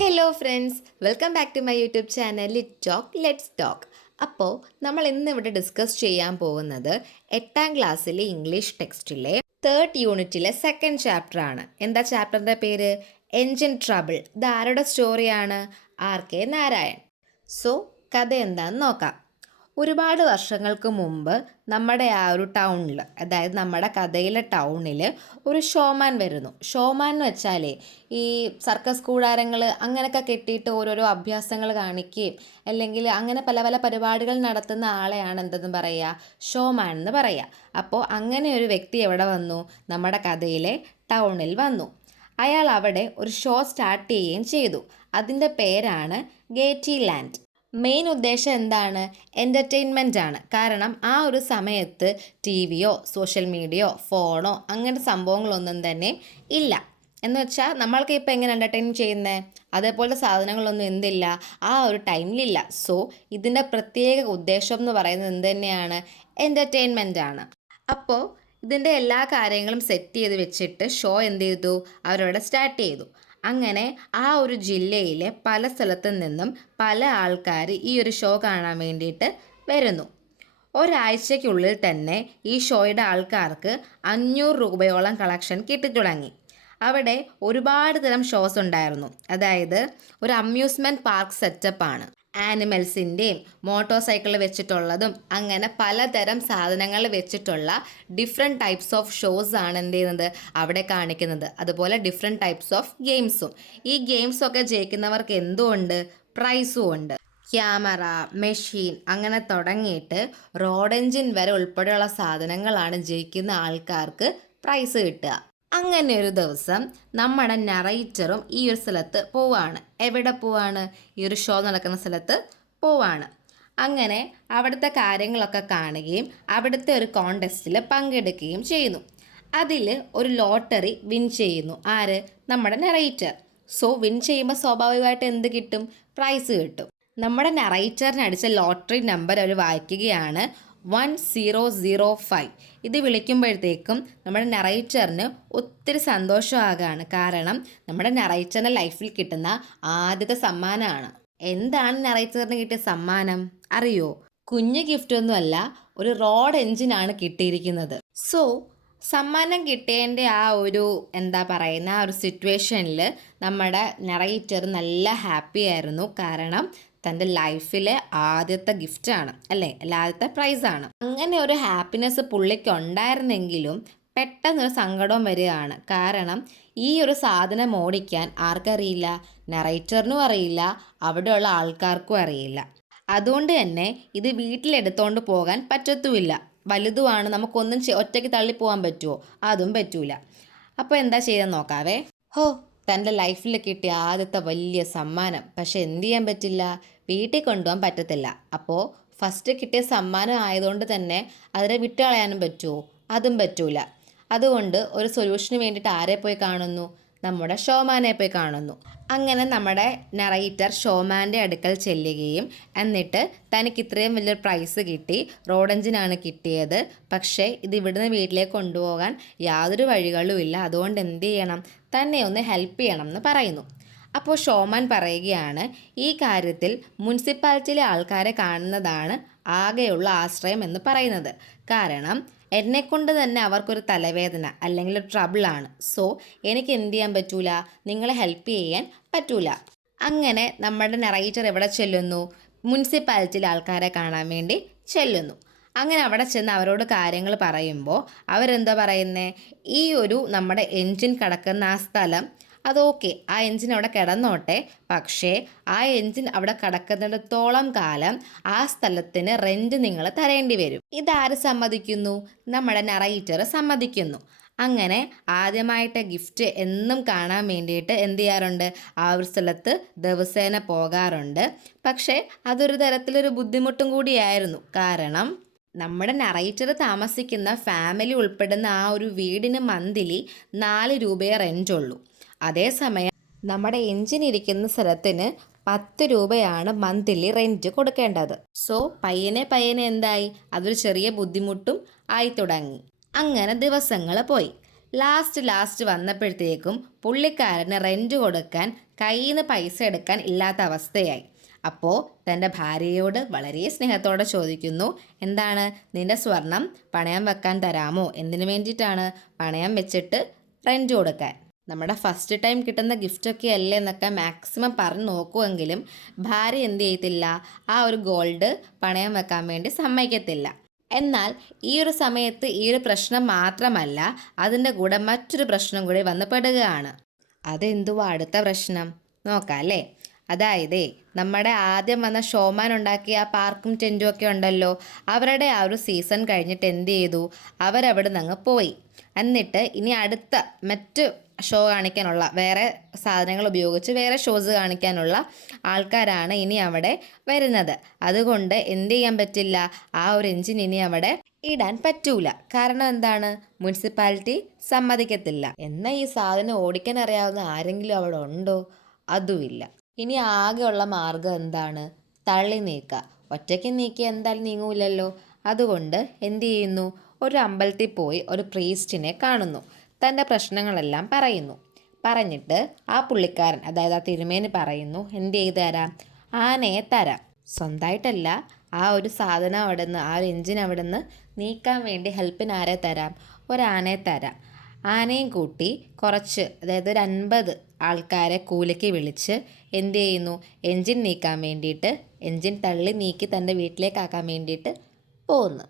Hello friends, welcome back to my YouTube channel Lit Talk let's talk. അപ്പോൾ നമ്മൾ ഇന്ന് ഇവിടെ ഡിസ്കസ് ചെയ്യാൻ പോകുന്നത് 8ാം ക്ലാസ്സിലെ ഇംഗ്ലീഷ് ടെക്സ്റ്റിലെ 3rd യൂണിറ്റിലെ 2nd ചാപ്റ്റർ ആണ്. എന്താ ചാപ്റ്ററിൻ്റെ പേര്? Engine trouble. ഇത് ആരുടെ സ്റ്റോറിയാണ്? R.K. നാരായൺ. സോ കഥ എന്താണെന്ന് നോക്കാം. ഒരുപാട് വർഷങ്ങൾക്ക് മുമ്പ് നമ്മുടെ ആ ഒരു ടൗണിൽ, അതായത് നമ്മുടെ കഥയിലെ ടൗണിൽ ഒരു ഷോമാൻ വരുന്നു. ഷോമാൻ എന്ന് വെച്ചാലേ ഈ സർക്കസ് കൂടാരങ്ങൾ അങ്ങനെയൊക്കെ കെട്ടിയിട്ട് ഓരോരോ അഭ്യാസങ്ങൾ കാണിക്കുകയും അല്ലെങ്കിൽ അങ്ങനെ പല പല പരിപാടികൾ നടത്തുന്ന ആളെയാണ് എന്തെന്ന് പറയുക, ഷോമാൻ എന്ന് പറയുക. അപ്പോൾ അങ്ങനെ ഒരു വ്യക്തി എവിടെ വന്നു? നമ്മുടെ കഥയിലെ ടൗണിൽ വന്നു. അയാൾ അവിടെ ഒരു ഷോ സ്റ്റാർട്ട് ചെയ്യുകയും ചെയ്തു. അതിൻ്റെ പേരാണ് ഗേറ്റി ലാൻഡ്. മെയിൻ ഉദ്ദേശം എന്താണ്? എൻ്റർടൈൻമെൻ്റ് ആണ്. കാരണം ആ ഒരു സമയത്ത് ടിവിയോ സോഷ്യൽ മീഡിയയോ ഫോണോ അങ്ങനത്തെ സംഭവങ്ങളൊന്നും തന്നെ ഇല്ല. എന്ന് വെച്ചാൽ നമ്മൾക്ക് ഇപ്പോൾ എങ്ങനെ എൻ്റർടൈൻ ചെയ്യുന്നത്, അതേപോലത്തെ സാധനങ്ങളൊന്നും എന്തില്ല, ആ ഒരു ടൈമിലില്ല. സോ ഇതിൻ്റെ പ്രത്യേക ഉദ്ദേശം എന്ന് പറയുന്നത് എന്ത് തന്നെയാണ്? എൻ്റർടൈൻമെൻ്റ് ആണ്. അപ്പോൾ ഇതിൻ്റെ എല്ലാ കാര്യങ്ങളും സെറ്റ് ചെയ്ത് വെച്ചിട്ട് ഷോ എന്ത് ചെയ്തു? അവരവിടെ സ്റ്റാർട്ട് ചെയ്തു. അങ്ങനെ ആ ഒരു ജില്ലയിലെ പല സ്ഥലത്തു നിന്നും പല ആൾക്കാർ ഈ ഒരു ഷോ കാണാൻ വേണ്ടിയിട്ട് വരുന്നു. ഒരാഴ്ചയ്ക്കുള്ളിൽ തന്നെ ഈ ഷോയുടെ ആൾക്കാർക്ക് 500 രൂപയോളം കളക്ഷൻ കിട്ടിത്തുടങ്ങി. അവിടെ ഒരുപാട് തരം ഷോസ് ഉണ്ടായിരുന്നു. അതായത് ഒരു അമ്യൂസ്മെൻറ്റ് പാർക്ക് സെറ്റപ്പാണ്. ആനിമൽസിൻ്റെയും മോട്ടോർ സൈക്കിൾ വെച്ചിട്ടുള്ളതും അങ്ങനെ പലതരം സാധനങ്ങൾ വെച്ചിട്ടുള്ള ഡിഫറെൻറ്റ് ടൈപ്സ് ഓഫ് ഷോസ് ആണ് എന്ത് ചെയ്യുന്നത് അവിടെ കാണിക്കുന്നത്. അതുപോലെ ഡിഫറെൻറ്റ് ടൈപ്സ് ഓഫ് ഗെയിംസും. ഈ ഗെയിംസൊക്കെ ജയിക്കുന്നവർക്ക് എന്തുകൊണ്ട്? പ്രൈസും ഉണ്ട്. ക്യാമറ, മെഷീൻ അങ്ങനെ തുടങ്ങിയിട്ട് റോഡ് എൻജിൻ വരെ ഉൾപ്പെടെയുള്ള സാധനങ്ങളാണ് ജയിക്കുന്ന ആൾക്കാർക്ക് പ്രൈസ് കിട്ടുക. അങ്ങനെ ഒരു ദിവസം നമ്മുടെ നറേറ്ററും ഈ ഒരു സ്ഥലത്ത് പോവാണ്. എവിടെ പോവാണ്? ഈ ഒരു ഷോ നടക്കുന്ന സ്ഥലത്ത് പോവാണ്. അങ്ങനെ അവിടുത്തെ കാര്യങ്ങളൊക്കെ കാണുകയും അവിടുത്തെ ഒരു കോൺടെസ്റ്റിൽ പങ്കെടുക്കുകയും ചെയ്യുന്നു. അതിൽ ഒരു ലോട്ടറി വിൻ ചെയ്യുന്നു. ആര്? നമ്മുടെ നറേറ്റർ. സോ വിൻ ചെയ്യുമ്പോൾ സ്വാഭാവികമായിട്ട് എന്ത് കിട്ടും? പ്രൈസ് കിട്ടും. നമ്മുടെ നറേറ്ററിന് അടിച്ച ലോട്ടറി നമ്പർ അവർ വായിക്കുകയാണ് 1005. ഇത് വിളിക്കുമ്പോഴത്തേക്കും നമ്മുടെ നറേറ്ററിന് ഒത്തിരി സന്തോഷമാകാണ്. കാരണം നമ്മുടെ നറേറ്ററിൻ്റെ ലൈഫിൽ കിട്ടുന്ന ആദ്യത്തെ സമ്മാനമാണ്. എന്താണ് നറേറ്ററിന് കിട്ടിയ സമ്മാനം അറിയോ? കുഞ്ഞു ഗിഫ്റ്റൊന്നുമല്ല, ഒരു റോഡ് എൻജിനാണ് കിട്ടിയിരിക്കുന്നത്. സോ സമ്മാനം കിട്ടേണ്ട ആ ഒരു എന്താ പറയുന്ന ആ ഒരു സിറ്റുവേഷനിൽ നമ്മുടെ നറേറ്റർ നല്ല ഹാപ്പി ആയിരുന്നു. കാരണം തൻ്റെ ലൈഫിലെ ആദ്യത്തെ ഗിഫ്റ്റാണ് അല്ലേ, ആദ്യത്തെ പ്രൈസാണ്. അങ്ങനെ ഒരു ഹാപ്പിനെസ് പുള്ളിക്ക് ഉണ്ടായിരുന്നെങ്കിലും പെട്ടെന്നൊരു സങ്കടം വരികയാണ്. കാരണം ഈ ഒരു സാധനം ഓടിക്കാൻ ആർക്കറിയില്ല? നറേറ്ററിനും അറിയില്ല, അവിടെയുള്ള ആൾക്കാർക്കും അറിയില്ല. അതുകൊണ്ട് തന്നെ ഇത് വീട്ടിലെടുത്തോണ്ട് പോകാൻ പറ്റത്തുമില്ല. വലുതുമാണ്, നമുക്കൊന്നും ഒറ്റയ്ക്ക് തള്ളിപ്പോകാൻ പറ്റുമോ? അതും പറ്റൂല. അപ്പോൾ എന്താ ചെയ്തെന്ന് നോക്കാവേ. തൻ്റെ ലൈഫിൽ കിട്ടിയ ആദ്യത്തെ വലിയ സമ്മാനം. പക്ഷെ എന്ത് ചെയ്യാൻ പറ്റില്ല? വീട്ടിൽ കൊണ്ടുപോകാൻ പറ്റത്തില്ല. അപ്പോൾ ഫസ്റ്റ് കിട്ടിയ സമ്മാനം ആയതുകൊണ്ട് തന്നെ അതിനെ വിട്ട് കളയാനും പറ്റുമോ? അതും പറ്റൂല. അതുകൊണ്ട് ഒരു സൊല്യൂഷന് വേണ്ടിയിട്ട് ആരെ പോയി കാണുന്നു? നമ്മുടെ ഷോമാനെ പോയി കാണുന്നു. അങ്ങനെ നമ്മുടെ നറേറ്റർ ഷോമാൻ്റെ അടുക്കൽ ചെല്ലുകയും എന്നിട്ട് തനിക്ക് ഇത്രയും വലിയൊരു പ്രൈസ് കിട്ടി, റോഡ് എൻജിനാണ് കിട്ടിയത്, പക്ഷേ ഇത് ഇവിടുന്ന് വീട്ടിലേക്ക് കൊണ്ടുപോകാൻ യാതൊരു വഴികളും ഇല്ല, അതുകൊണ്ട് എന്ത് ചെയ്യണം? തന്നെ ഒന്ന് ഹെൽപ്പ് ചെയ്യണം എന്ന് പറയുന്നു. അപ്പോൾ ഷോമാൻ പറയുകയാണ്, ഈ കാര്യത്തിൽ മുനിസിപ്പാലിറ്റിയിലെ ആൾക്കാരെ കാണുന്നതാണ് ആകെയുള്ള ആശ്രയം എന്ന് പറയുന്നത്. കാരണം എന്നെക്കൊണ്ട് തന്നെ അവർക്കൊരു തലവേദന അല്ലെങ്കിൽ ഒരു ട്രബിളാണ്. സോ എനിക്ക് എന്ത് ചെയ്യാൻ പറ്റൂല? നിങ്ങളെ ഹെൽപ്പ് ചെയ്യാൻ പറ്റൂല. അങ്ങനെ നമ്മുടെ നറേറ്റർ എവിടെ ചെല്ലുന്നു? മുനിസിപ്പാലിറ്റിയിലെ ആൾക്കാരെ കാണാൻ വേണ്ടി ചെല്ലുന്നു. അങ്ങനെ അവിടെ ചെന്ന് അവരോട് കാര്യങ്ങൾ പറയുമ്പോൾ അവരെന്താ പറയുന്നത്? ഈ ഒരു നമ്മുടെ എൻജിൻ കിടക്കുന്ന ആ സ്ഥലം അതൊക്കെ, ആ എൻജിൻ അവിടെ കിടന്നോട്ടെ, പക്ഷേ ആ എൻജിൻ അവിടെ കിടക്കുന്നിടത്തോളം കാലം ആ സ്ഥലത്തിന് റെൻറ്റ് നിങ്ങൾ തരേണ്ടി വരും. ഇതാര് സമ്മതിക്കുന്നു? നമ്മുടെ നറേറ്റർ സമ്മതിക്കുന്നു. അങ്ങനെ ആദ്യമായിട്ട് ഗിഫ്റ്റ് എന്നും കാണാൻ വേണ്ടിയിട്ട് എന്ത് ചെയ്യാറുണ്ട്? ആ ഒരു സ്ഥലത്ത് ദിവസേന പോകാറുണ്ട്. പക്ഷേ അതൊരു തരത്തിലൊരു ബുദ്ധിമുട്ടും കൂടിയായിരുന്നു. കാരണം നമ്മുടെ നറേറ്റർ താമസിക്കുന്ന ഫാമിലി ഉൾപ്പെടുന്ന ആ ഒരു വീടിന് മന്ത്ലി 4 രൂപയെ റെൻ്റ് ഉള്ളൂ. അതേസമയം നമ്മുടെ എൻജിൻ ഇരിക്കുന്ന സ്ഥലത്തിന് 10 രൂപയാണ് മന്ത്ലി റെൻറ്റ് കൊടുക്കേണ്ടത്. സോ പയ്യനെ എന്തായി? അതൊരു ചെറിയ ബുദ്ധിമുട്ടും ആയി തുടങ്ങി. അങ്ങനെ ദിവസങ്ങൾ പോയി. ലാസ്റ്റ് വന്നപ്പോഴത്തേക്കും പുള്ളിക്കാരന് റെൻറ്റ് കൊടുക്കാൻ കയ്യിൽ നിന്ന് പൈസ എടുക്കാൻ ഇല്ലാത്ത അവസ്ഥയായി. അപ്പോൾ തൻ്റെ ഭാര്യയോട് വളരെ സ്നേഹത്തോടെ ചോദിക്കുന്നു, എന്താണ്, നിൻ്റെ സ്വർണം പണയം വെക്കാൻ തരാമോ? എന്തിനു വേണ്ടിയിട്ടാണ്? പണയം വെച്ചിട്ട് റെൻറ്റ് കൊടുക്കാൻ. നമ്മുടെ ഫസ്റ്റ് ടൈം കിട്ടുന്ന ഗിഫ്റ്റൊക്കെ അല്ലേ എന്നൊക്കെ മാക്സിമം പറഞ്ഞ് നോക്കുമെങ്കിലും ഭാര്യ എന്ത് ചെയ്യത്തില്ല, ആ ഒരു ഗോൾഡ് പണയം വെക്കാൻ വേണ്ടി സമ്മതിക്കത്തില്ല. എന്നാൽ ഈ ഒരു സമയത്ത് ഈ ഒരു പ്രശ്നം മാത്രമല്ല, അതിൻ്റെ കൂടെ മറ്റൊരു പ്രശ്നം കൂടി വന്ന് പെടുകയാണ്. അതെന്തുവാ അടുത്ത പ്രശ്നം? നോക്കാം അല്ലേ. അതായത് നമ്മുടെ ആദ്യം വന്ന ഷോമാൻ ഉണ്ടാക്കിയ ആ പാർക്കും ടെൻറ്റും ഒക്കെ ഉണ്ടല്ലോ, അവരുടെ ആ ഒരു സീസൺ കഴിഞ്ഞിട്ട് എന്ത് ചെയ്തു, അവരവിടെ നിന്ന് പോയി. എന്നിട്ട് ഇനി അടുത്ത മറ്റ് ഷോ കാണിക്കാനുള്ള, വേറെ സാധനങ്ങൾ ഉപയോഗിച്ച് വേറെ ഷോസ് കാണിക്കാനുള്ള ആൾക്കാരാണ് ഇനി അവിടെ വരുന്നത്. അതുകൊണ്ട് എന്ത് ചെയ്യാൻ പറ്റില്ല, ആ ഒരു എൻജിൻ ഇനി അവിടെ ഇടാൻ പറ്റൂല. കാരണം എന്താണ്, മുനിസിപ്പാലിറ്റി സമ്മതിക്കത്തില്ല. എന്നാൽ ഈ സാധനം ഓടിക്കാൻ അറിയാവുന്ന ആരെങ്കിലും അവിടെ ഉണ്ടോ? അതുമില്ല. ഇനി ആകെയുള്ള മാർഗം എന്താണ്, തള്ളി നീക്കുക. ഒറ്റയ്ക്ക് നീക്കി എന്തായാലും നീങ്ങൂലല്ലോ. അതുകൊണ്ട് എന്ത് ചെയ്യുന്നു, ഒരു അമ്പലത്തിൽ പോയി ഒരു പ്രീസ്റ്റിനെ കാണുന്നു. തൻ്റെ പ്രശ്നങ്ങളെല്ലാം പറയുന്നു. പറഞ്ഞിട്ട് ആ പുള്ളിക്കാരൻ, അതായത് ആ തിരുമേനി പറയുന്നു, എന്ത് ചെയ്ത് തരാം, ആനയെ തരാം. സ്വന്തമായിട്ടല്ല, ആ ഒരു സാധനം അവിടെ നിന്ന്, ആ ഒരു എൻജിൻ അവിടെ നിന്ന് നീക്കാൻ വേണ്ടി ഹെൽപ്പിന് ആരെ തരാം, ഒരാനയെ തരാം. ആനയും കൂട്ടി കുറച്ച്, അതായത് ഒരു 50 ആൾക്കാരെ കൂലിക്ക് വിളിച്ച് എന്ത് ചെയ്യുന്നു, എൻജിൻ നീക്കാൻ വേണ്ടിയിട്ട്, എൻജിൻ തള്ളി നീക്കി തൻ്റെ വീട്ടിലേക്കാക്കാൻ വേണ്ടിയിട്ട് പോകുന്നു.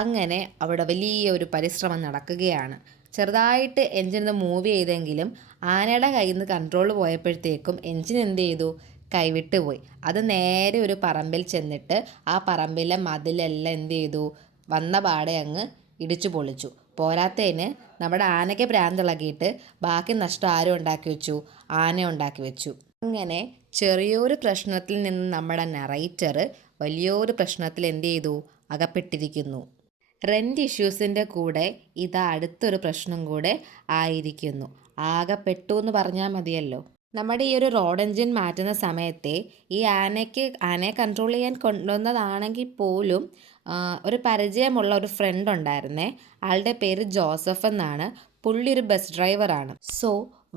അങ്ങനെ അവിടെ വലിയൊരു പരിശ്രമം നടക്കുകയാണ്. ചെറുതായിട്ട് എൻജിൻ മൂവ് ചെയ്തെങ്കിലും ആനയുടെ കയ്യിൽ നിന്ന് കൺട്രോൾ പോയപ്പോഴത്തേക്കും എൻജിൻ എന്ത് ചെയ്തു, കൈവിട്ട് പോയി. അത് നേരെ ഒരു പറമ്പിൽ ചെന്നിട്ട് ആ പറമ്പിലെ മതിലെല്ലാം എന്ത് ചെയ്തു, വന്ന പാടെ അങ്ങ് ഇടിച്ചു പൊളിച്ചു. പോരാത്തതിന് നമ്മുടെ ആനയ്ക്ക് ഭ്രാന്തിളകിയിട്ട് ബാക്കി നഷ്ടം ആരും ഉണ്ടാക്കി വെച്ചു, ആന ഉണ്ടാക്കി വെച്ചു. അങ്ങനെ ചെറിയൊരു പ്രശ്നത്തിൽ നിന്ന് നമ്മുടെ നറേറ്റർ വലിയൊരു പ്രശ്നത്തിൽ എന്ത് ചെയ്തു, അകപ്പെട്ടിരിക്കുന്നു. റെൻ്റ് ഇഷ്യൂസിൻ്റെ കൂടെ ഇതാ അടുത്തൊരു പ്രശ്നം കൂടെ ആയിരിക്കുന്നു. ആകെപ്പെട്ടു എന്ന് പറഞ്ഞാൽ മതിയല്ലോ. നമ്മുടെ ഈ ഒരു റോഡ് എൻജിൻ മാറ്റുന്ന സമയത്തെ ഈ ആനയെ കൺട്രോൾ ചെയ്യാൻ കൊണ്ടുവന്നതാണെങ്കിൽ പോലും ഒരു പരിചയമുള്ള ഒരു ഫ്രണ്ട് ഉണ്ടായിരുന്നേ. ആളുടെ പേര് ജോസഫ് എന്നാണ്. പുള്ളി ഒരു ബസ് ഡ്രൈവറാണ്. സോ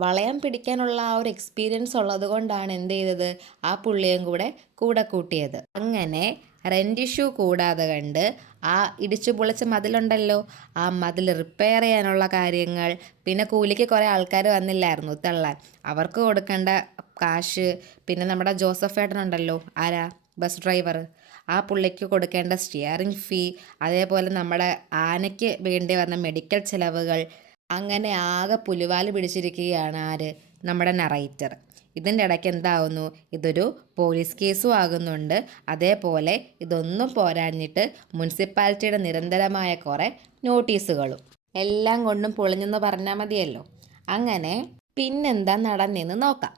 വളയം പിടിക്കാനുള്ള ആ ഒരു എക്സ്പീരിയൻസ് ഉള്ളത് കൊണ്ടാണ് എന്ത് ചെയ്തത്, ആ പുള്ളിയും കൂടെ കൂട്ടിയത്. അങ്ങനെ റെൻ്റ് ഇഷ്യൂ കൂടാതെ കണ്ട് ആ ഇടിച്ചു പൊളിച്ച മതിലുണ്ടല്ലോ, ആ മതിൽ റിപ്പയർ ചെയ്യാനുള്ള കാര്യങ്ങൾ, പിന്നെ കൂലിക്ക് കുറേ ആൾക്കാർ വന്നില്ലായിരുന്നു തള്ളാൻ, അവർക്ക് കൊടുക്കേണ്ട കാശ്, പിന്നെ നമ്മുടെ ജോസഫ് ഏട്ടനുണ്ടല്ലോ, ആരാ, ബസ് ഡ്രൈവർ, ആ പുള്ളിക്ക് കൊടുക്കേണ്ട സ്റ്റിയറിംഗ് ഫീ, അതേപോലെ നമ്മുടെ ആനയ്ക്ക് വേണ്ടി വന്ന മെഡിക്കൽ ചിലവുകൾ, അങ്ങനെ ആകെ പുലിവാല് പിടിച്ചിരിക്കുകയാണ് ആര്, നമ്മുടെ നറേറ്റർ. ഇതിൻ്റെ ഇടയ്ക്ക് എന്താവുന്നു, ഇതൊരു പോലീസ് കേസും ആകുന്നുണ്ട്. അതേപോലെ ഇതൊന്നും പോരാഞ്ഞിട്ട് മുനിസിപ്പാലിറ്റിയുടെ നിരന്തരമായ കുറേ നോട്ടീസുകളും എല്ലാം കൊണ്ടും പൊളിഞ്ഞെന്ന് പറഞ്ഞാൽ മതിയല്ലോ. അങ്ങനെ പിന്നെന്താ നടന്നെന്ന് നോക്കാം.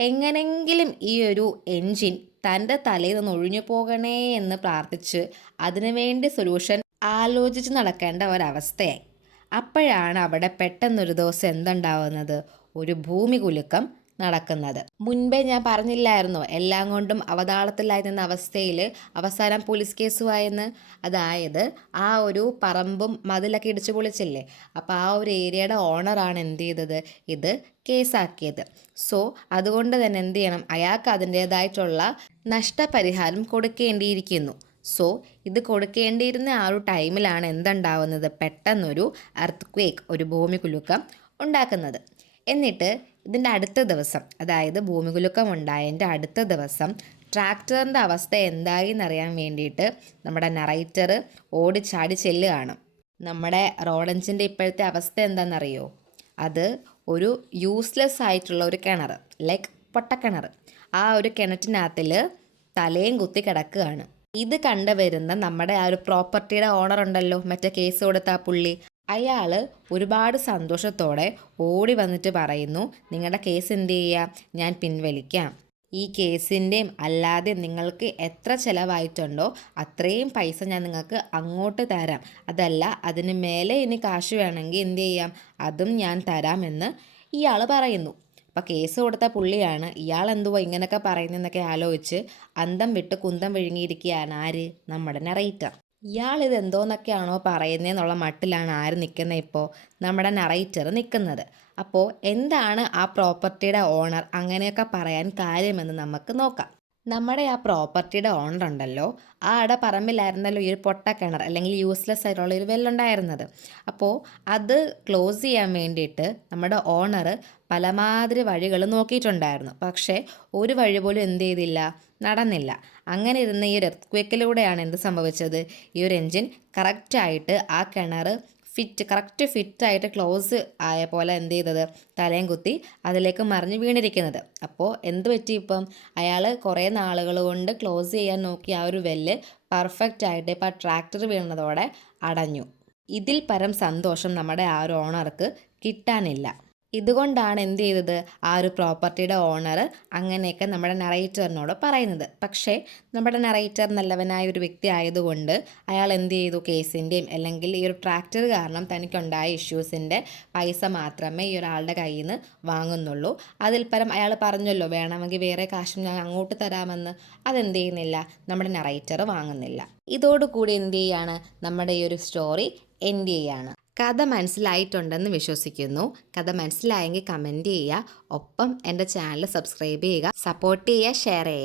എങ്ങനെങ്കിലും ഈ ഒരു എൻജിൻ തൻ്റെ തലയിൽ നിന്ന് ഒഴിഞ്ഞു പോകണേ എന്ന് പ്രാർത്ഥിച്ച് അതിനുവേണ്ടി സൊല്യൂഷൻ ആലോചിച്ച് നടക്കേണ്ട ഒരവസ്ഥയായി. അപ്പോഴാണ് അവിടെ പെട്ടെന്നൊരു ദിവസം എന്തുണ്ടാവുന്നത്, ഒരു ഭൂമി കുലുക്കം നടക്കുന്നത്. മുൻപേ ഞാൻ പറഞ്ഞില്ലായിരുന്നോ, എല്ലാം കൊണ്ടും അവതാളത്തിലായി നിന്ന അവസ്ഥയിൽ അവസാനം പോലീസ് കേസുമായെന്ന്. അതായത് ആ ഒരു പറമ്പും മതിലൊക്കെ ഇടിച്ചു പൊളിച്ചില്ലേ, അപ്പോൾ ആ ഒരു ഏരിയയുടെ ഓണറാണ് എന്ത് ചെയ്തത്, ഇത് കേസാക്കിയത്. സോ അതുകൊണ്ട് തന്നെ എന്ത് ചെയ്യണം, അയാൾക്ക് അതിൻ്റേതായിട്ടുള്ള നഷ്ടപരിഹാരം കൊടുക്കേണ്ടിയിരിക്കുന്നു. സോ ഇത് കൊടുക്കേണ്ടിയിരുന്ന ആ ഒരു ടൈമിലാണ് എന്തുണ്ടാവുന്നത്, പെട്ടെന്നൊരു എർത്ത് ഒരു ഭൂമികുലുക്കം ഉണ്ടാക്കുന്നത്. എന്നിട്ട് ഇതിൻ്റെ അടുത്ത ദിവസം, അതായത് ഭൂമികുലുക്കം ഉണ്ടായതിൻ്റെ അടുത്ത ദിവസം ട്രാക്ടറിൻ്റെ അവസ്ഥ എന്തായി എന്നറിയാൻ വേണ്ടിയിട്ട് നമ്മുടെ നറേറ്റർ ഓടിച്ചാടി ചെല്ലുകയാണ്. നമ്മുടെ റോഡ് എൻജിൻ്റെ ഇപ്പോഴത്തെ അവസ്ഥ എന്താണെന്നറിയോ, അത് ഒരു യൂസ്ലെസ് ആയിട്ടുള്ള ഒരു കിണർ, ലൈക്ക് പൊട്ടക്കിണർ. ആ ഒരു കിണറ്റിനകത്തിൽ തലയും കുത്തി കിടക്കുകയാണ്. ഇത് കണ്ടുവരുന്ന നമ്മുടെ ആ ഒരു പ്രോപ്പർട്ടിയുടെ ഓണർ ഉണ്ടല്ലോ, മറ്റേ കേസ് കൊടുത്ത ആ പുള്ളി, അയാൾ ഒരുപാട് സന്തോഷത്തോടെ ഓടി വന്നിട്ട് പറയുന്നു, നിങ്ങളുടെ കേസ് എന്ത് ചെയ്യുക, ഞാൻ പിൻവലിക്കാം. ഈ കേസിൻ്റെയും അല്ലാതെ നിങ്ങൾക്ക് എത്ര ചിലവായിട്ടുണ്ടോ അത്രയും പൈസ ഞാൻ നിങ്ങൾക്ക് അങ്ങോട്ട് തരാം. അതല്ല അതിന് മേലെ ഇനി കാശ് വേണമെങ്കിൽ എന്ത് ചെയ്യാം, അതും ഞാൻ തരാമെന്ന് ഇയാൾ പറയുന്നു. അപ്പോൾ കേസ് കൊടുത്ത പുള്ളിയാണ്, ഇയാൾ എന്തുവാ ഇങ്ങനെയൊക്കെ പറയുന്നതെന്നൊക്കെ ആലോചിച്ച് അന്തം വിട്ട് കുന്തം വിഴുങ്ങിയിരിക്കുകയാണ് ആര്, നമ്മുടെ നറേറ്റർ. ഇയാളിത് എന്തോന്നൊക്കെയാണോ പറയുന്നതെന്നുള്ള മട്ടിലാണ് ആര് നിൽക്കുന്നത് ഇപ്പോൾ നമ്മുടെ നറേറ്റർ നിൽക്കുന്നത്. അപ്പോൾ എന്താണ് ആ പ്രോപ്പർട്ടിയുടെ ഓണർ അങ്ങനെയൊക്കെ പറയാൻ കാര്യമെന്ന് നമുക്ക് നോക്കാം. നമ്മുടെ ആ പ്രോപ്പർട്ടിയുടെ ഓണർ ഉണ്ടല്ലോ, ആ പറമ്പിലായിരുന്നല്ലോ ഈ ഒരു പൊട്ടക്കിണർ അല്ലെങ്കിൽ യൂസ്ലെസ് ആയിട്ടുള്ള ഒരു വെല്ലുണ്ടായിരുന്നത്. അപ്പോൾ അത് ക്ലോസ് ചെയ്യാൻ വേണ്ടിയിട്ട് നമ്മുടെ ഓണർ പലമാതിരി വഴികൾ നോക്കിയിട്ടുണ്ടായിരുന്നു. പക്ഷേ ഒരു വഴി പോലും എന്ത് ചെയ്തില്ല, നടന്നില്ല. അങ്ങനെ ഇരുന്ന ഈ ഒരു എർത്ത് എന്ത് സംഭവിച്ചത്, ഈ ഒരു എൻജിൻ കറക്റ്റായിട്ട് ആ കിണർ കറക്റ്റ് ഫിറ്റായിട്ട് ക്ലോസ് ആയ പോലെ എന്ത് ചെയ്തത്, തലയും കുത്തി അതിലേക്ക് മറിഞ്ഞ് വീണിരിക്കുന്നത്. അപ്പോൾ എന്ത് പറ്റി, ഇപ്പം അയാൾ കുറേ നാളുകൾ കൊണ്ട് ക്ലോസ് ചെയ്യാൻ നോക്കി ആ ഒരു വെല്ല് പെർഫെക്റ്റ് ആയിട്ട് ഇപ്പം ട്രാക്ടർ വീണതോടെ അടഞ്ഞു. ഇതിൽ പരം സന്തോഷം നമ്മുടെ ആ ഒരു ഓണർക്ക് കിട്ടാനില്ല. ഇതുകൊണ്ടാണ് എന്ത് ചെയ്തത്, ആ ഒരു പ്രോപ്പർട്ടിയുടെ ഓണർ അങ്ങനെയൊക്കെ നമ്മുടെ നറേറ്ററിനോട് പറയുന്നത്. പക്ഷേ നമ്മുടെ നറേറ്റർ നല്ലവനായ ഒരു വ്യക്തി ആയതുകൊണ്ട് അയാൾ എന്ത് ചെയ്തു, കേസിൻ്റെയും അല്ലെങ്കിൽ ഈ ഒരു ട്രാക്ടർ കാരണം തനിക്കുണ്ടായ ഇഷ്യൂസിൻ്റെ പൈസ മാത്രമേ ഈ ഒരാളുടെ കയ്യിൽ നിന്ന് വാങ്ങുന്നുള്ളൂ. അതിൽ പരം അയാൾ പറഞ്ഞല്ലോ വേണമെങ്കിൽ വേറെ കാശും ഞാൻ അങ്ങോട്ട് തരാമെന്ന്. അതെന്ത് ചെയ്യുന്നില്ല, നമ്മുടെ നറേറ്റർ വാങ്ങുന്നില്ല. ഇതോടുകൂടി എന്ത് ചെയ്യാണ്, നമ്മുടെ ഈ ഒരു സ്റ്റോറി എൻഡ് ചെയ്യാണ്. കഥ മനസ്സിലായിട്ടുണ്ടെന്ന് വിശ്വസിക്കുന്നു. കഥ മനസ്സിലായെങ്കിൽ കമൻറ്റ് ചെയ്യുക. ഒപ്പം എൻ്റെ ചാനൽ സബ്സ്ക്രൈബ് ചെയ്യുക, സപ്പോർട്ട് ചെയ്യുക, ഷെയർ ചെയ്യുക.